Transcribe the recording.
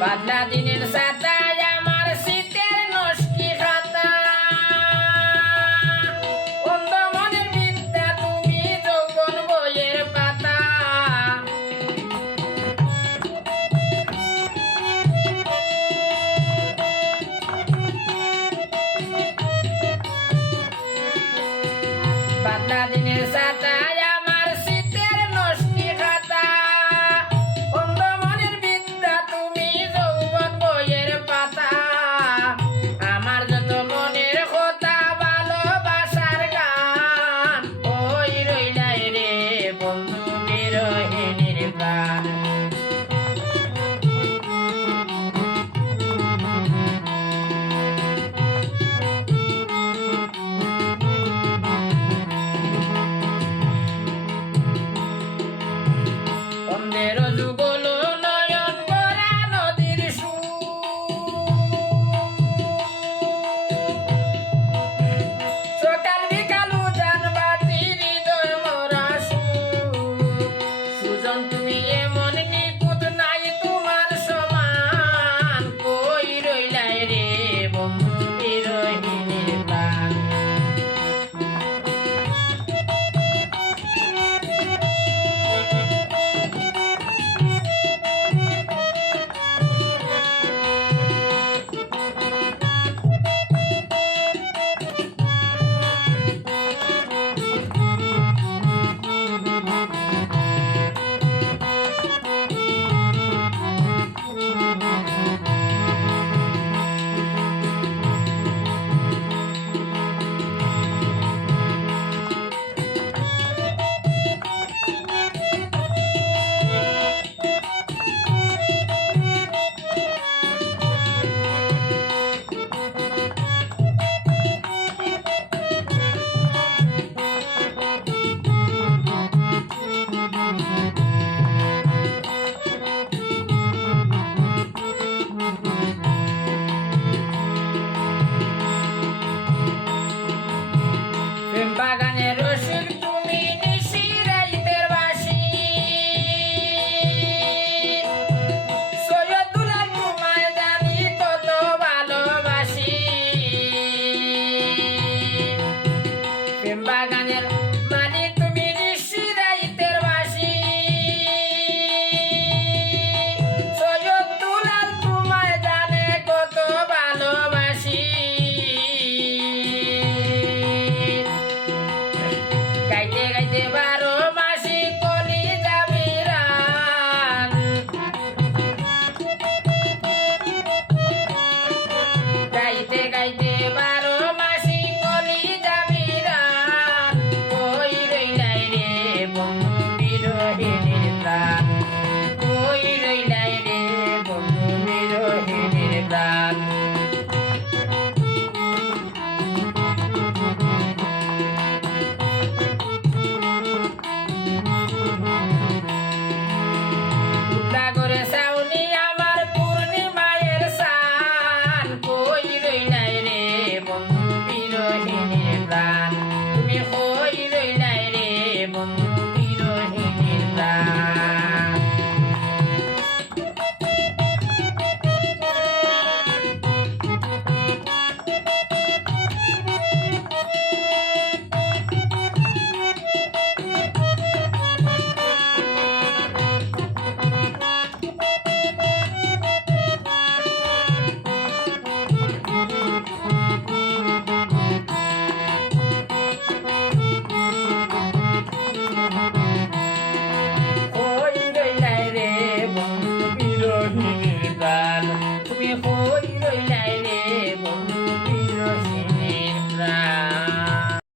বাদলা দিনের সাতায় আমার শীতের পাতা। দিনের সাতায় Yeah.